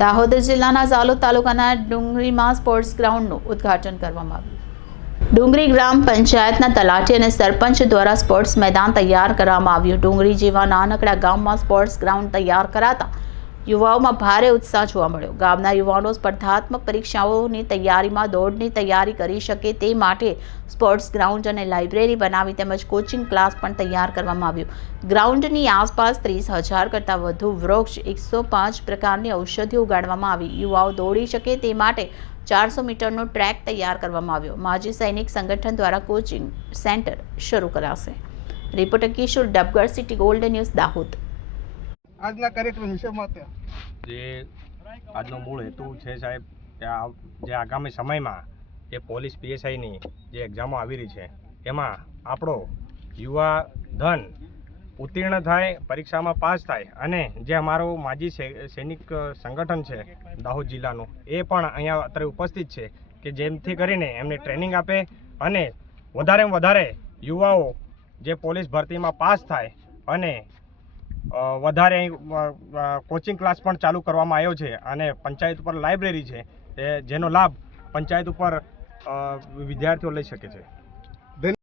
દાહોદ જિલ્લાના ઝાલોદ તાલુકાના ડુંગરીમાં સ્પોર્ટ્સ ગ્રાઉન્ડનું ઉદ્ઘાટન કરવામાં આવ્યું. ડુંગરી ગ્રામ પંચાયતના તલાટી અને સરપંચ દ્વારા સ્પોર્ટ્સ મેદાન તૈયાર કરવામાં આવ્યું. ડુંગરી જેવા નાનકડા ગામમાં સ્પોર્ટ્સ ગ્રાઉન્ડ તૈયાર કરાતા યુવાઓમાં ભારે ઉત્સાહ જોવા મળ્યો. ગામના યુવાનો સ્પર્ધાત્મક પરીક્ષાઓની તૈયારીમાં દોડની તૈયારી કરી શકે તે માટે સ્પોર્ટ્સ ગ્રાઉન્ડ અને લાઇબ્રેરી બનાવી તેમજ કોચિંગ ક્લાસ પણ તૈયાર કરવામાં આવ્યું. ગ્રાઉન્ડની આસપાસ ત્રીસ હજાર કરતાં વધુ વૃક્ષ, એકસો પાંચ પ્રકારની ઔષધિઓ ઉગાડવામાં આવી. યુવાઓ દોડી શકે તે માટે ચારસો મીટરનો ટ્રેક તૈયાર કરવામાં આવ્યો. માજી સૈનિક સંગઠન દ્વારા કોચિંગ સેન્ટર શરૂ કરાશે. Reporter Kishore Dabgar, city gold news, Dahod. આજના કાર્યક્રમ વિશે જે આજનો મૂળ હેતુ છે સાહેબ કે આ જે આગામી સમયમાં જે પોલીસ પીએસઆઈની જે એક્ઝામો આવી રહી છે, એમાં આપણો યુવા ધન ઉત્તીર્ણ થાય, પરીક્ષામાં પાસ થાય અને જે અમારું માજી સૈનિક સંગઠન છે, દાહોદ જિલ્લાનું, એ પણ અહીંયા અત્યારે ઉપસ્થિત છે કે જેમથી કરીને એમને ટ્રેનિંગ આપે અને વધારેમાં વધારે યુવાઓ જે પોલીસ ભરતીમાં પાસ થાય અને વધારે કોચિંગ ક્લાસ પણ ચાલુ કરવામાં આવ્યો છે અને પંચાયત ઉપર લાઇબ્રેરી છે એ જેનો લાભ પંચાયત ઉપર વિદ્યાર્થીઓ લઈ શકે છે.